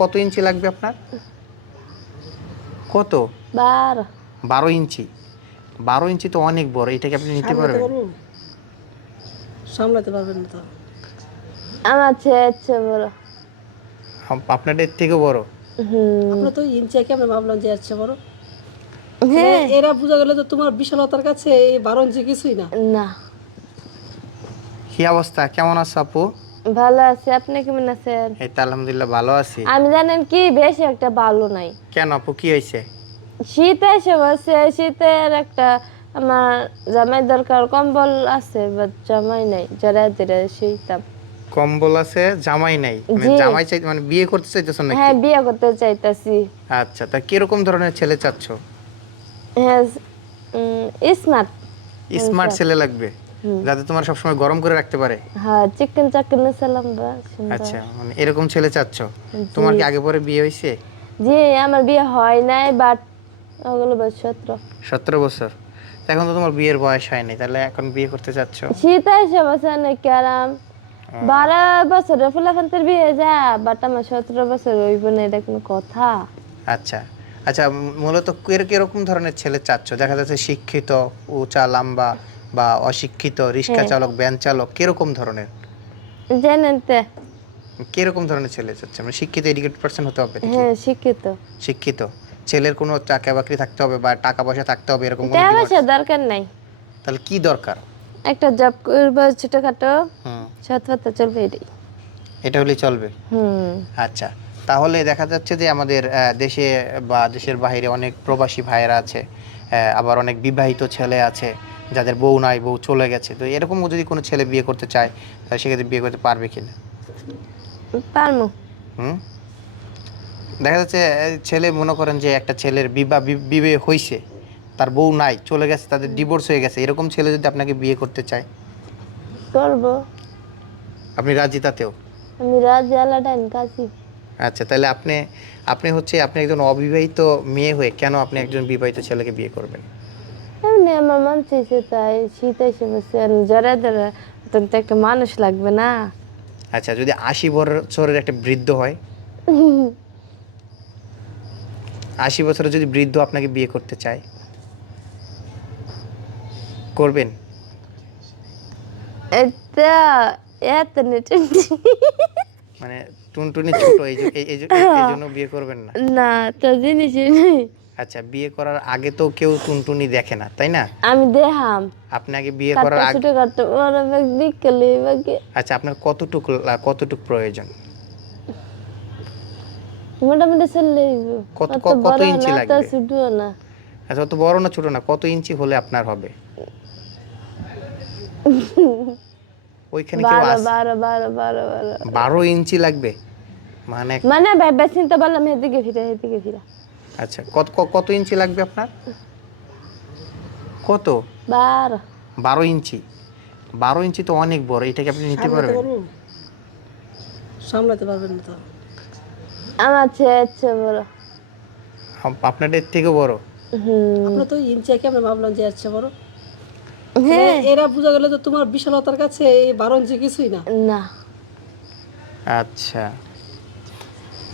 কত ইঞ্চি লাগবে আপনার? কত? 12। 12 ইঞ্চি? 12 ইঞ্চি তো অনেক বড়, এটাকে আপনি নিতে পারবেন? সামলাতে পারবেন না তো। আমার চেয়ে বড়। আপনার এর থেকে বড়? আপনার তো ইঞ্চি কেমন ভাবলাম যে এর চেয়ে বড়। হ্যাঁ। এরা বোঝা গেল যে তোমার বিশালতার কাছে এই 12 ইঞ্চি কিছুই না। না। কি অবস্থা, কেমন আছো আপু? ভালো আছি, আপনি কেমন আছেন? এই তো আলহামদুলিল্লাহ ভালো আছি। আমি জানেন কি বেশি একটা ভালো নাই। কেন আপু, কি হয়েছে? শীত এসে বসে, শীতের একটা আমার জামাই দরকার, কম্বল আছে বাট জামাই নাই, যারা দিলে শীতাম। কম্বল আছে, জামাই নাই? মানে জি। জামাই চাই মানে বিয়ে করতে চাইতেছো নাকি? হ্যাঁ, বিয়ে করতে চাইতাছি। আচ্ছা, তা কিরকম ধরনের ছেলে চাচ্ছ? হ্যাঁ, স্মার্ট। স্মার্ট ছেলে লাগবে, যাতে তোমার সবসময় গরম করে রাখতে পারে। হ্যাঁ, চিকেন চাকেন সালাম বা সুন্দর। আচ্ছা, মানে এরকম ছেলে চাচ্ছ। জি। তোমার কি আগে পরে বিয়ে হয়েছে? জি, আমার বিয়ে হয় নাই, বাট ওগুলো 17। 17 বছর? তা এখন তো তোমার বিয়ের বয়স হয়নি, তাহলে এখন বিয়ে করতে চাচ্ছ? শীত এসে বসে নাকি আরাম। 12 বছরে ফুলাফান্তের বিয়ে যা, বাট আমার 17 বছর হইব না, এটা কোনো কথা? আচ্ছা আচ্ছা, মূলত কিরকম ধরনের ছেলে চাচ্ছ? দেখা যাচ্ছে শিক্ষিত, উঁচা লম্বা, বা অশিক্ষিত, রিক্সা চালক, ভ্যান চালক, কিরকম ধরনের? জানেন তো। কিরকম ধরনের ছেলে চাচ্ছে? মানে শিক্ষিত, এডুকেটেড পারসন হতে হবে নাকি? হ্যাঁ, শিক্ষিত। শিক্ষিত ছেলের কোনো চাকরি বাকরি থাকতে হবে বা টাকা পয়সা থাকতে হবে, এরকম কোনো টাকা ডিমান্ড? পয়সা দরকার নাই, তাহলে কি দরকার? একটা জব করবো ছোটখাটো, হুম, সাত পাতা চলবে এটাই। এটা হলেই চলবে? আচ্ছা, তাহলে দেখা যাচ্ছে যে আমাদের দেশে বা দেশের বাইরে অনেক প্রবাসী ভাইয়েরা আছে, আবার অনেক বিবাহিত ছেলে আছে যাদের বউ নাই, বউ চলে গেছে। তো এরকম যদি কোনো ছেলে বিয়ে করতে চায়, তাহলে সেক্ষেত্রে বিয়ে করতে পারবে কিনা? পারমু। হুম, দেখা যাচ্ছে ছেলে, মনে করেন যে একটা ছেলের বিবাহ হয়েছে, তার বউ নাই, চলে গেছে, তাদের ডিভোর্স হয়ে গেছে, এরকম ছেলে যদি আপনাকে বিয়ে করতে চায়, করবো। আপনি রাজি তাতেও? আমি রাজি, আল্লাহ টাইম কাছি। আচ্ছা, তাহলে আপনি আপনি হচ্ছে আপনি একজন অবিবাহিত মেয়ে হয়ে কেন আপনি একজন বিবাহিত ছেলেকে বিয়ে করবেন? এমনি আমার মন চাইছে তাই, শীত এসে বসে জরা ধরে তখন তো একটা মানুষ লাগবে না? আচ্ছা, যদি 80 বছরের একটা বৃদ্ধ হয়, 80 বছরের যদি বৃদ্ধ আপনাকে বিয়ে করতে চায়, করবেন? এটা এত নেটেন মানে টুনটুনি ছোট, এই জন্য বিয়ে করবেন না? না, তো জিনিসই নেই। আচ্ছা, বিয়ে করার আগে তো কেউ টুনটুনি দেখে না, তাই না? আমি দেহাম আপনি আগে বিয়ে কাটটা করার আগে, ছোট কাটটা ওর বিকেলে বাকি আচ্ছা, আপনার কতটুক প্রয়োজন? মোটামুটি চললে কত অত কত বড় ইঞ্চি না, তো লাগবে? ছোট না। আচ্ছা, অত বড় না ছোট না, কত ইঞ্চি হলে আপনার হবে? ওইখানে কেউ 12 আছে? 12 12 12 12 12 ইঞ্চি লাগবে? মানে মানে ভাববা চিন্তা বললাম এদিকে ফিরা। আচ্ছা, কত ইঞ্চি লাগবে আপনার? কত? 12। 12 ইঞ্চি? 12 ইঞ্চি তো অনেক বড়, এটাকে আপনি নিতে সামলাতে পারবেন? পারবেন? সামলাতে পারবেন না তো। আমার চেয়ে বড়। আপনার এর থেকে বড়? আপনার তো ইঞ্চি কেমন ভাবলাম যে এর চেয়ে বড়। হ্যাঁ। এরা বোঝা গেল যে তোমার বিশালতার কাছে এই 12 ইঞ্চি কিছুই না। না। আচ্ছা,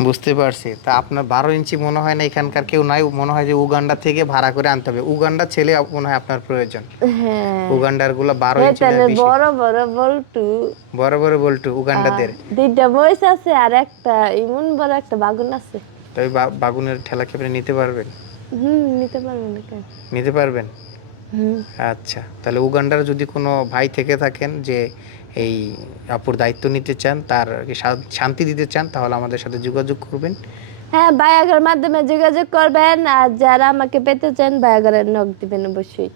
বুঝতে পারছি। তা আপনার 12 ইঞ্চি মনে হয় না এখানকার কেউ নাই, মনে হয় যে উগান্ডা থেকে ভাড়া করে আনতে হবে। উগান্ডা ছেলে মনে হয় আপনার প্রয়োজন। হ্যাঁ, উগান্ডার গুলো 12 ইঞ্চি না বেশি। বড় বড় বল্টু। বড় বড় বল্টু উগান্ডাদের? দুইটা মহিষ আছে আর একটা ইমন বড় একটা বাগুন আছে। তো ওই বাগুনের ঠেলা কি আপনি নিতে পারবেন? নিতে পারবো না কেন? নিতে পারবেন? আচ্ছা, তাহলে উগান্ডার যদি কোনো ভাই থেকে থাকেন যে এই আপুর দায়িত্ব নিতে চান, তার শান্তি দিতে চান, তাহলে আমাদের সাথে যোগাযোগ করবেন। হ্যাঁ, বায়াগের মাধ্যমে যোগাযোগ করবেন, আর যারা আমাকে পেতে চান বায়াগের নক দিবেন অবশ্যই।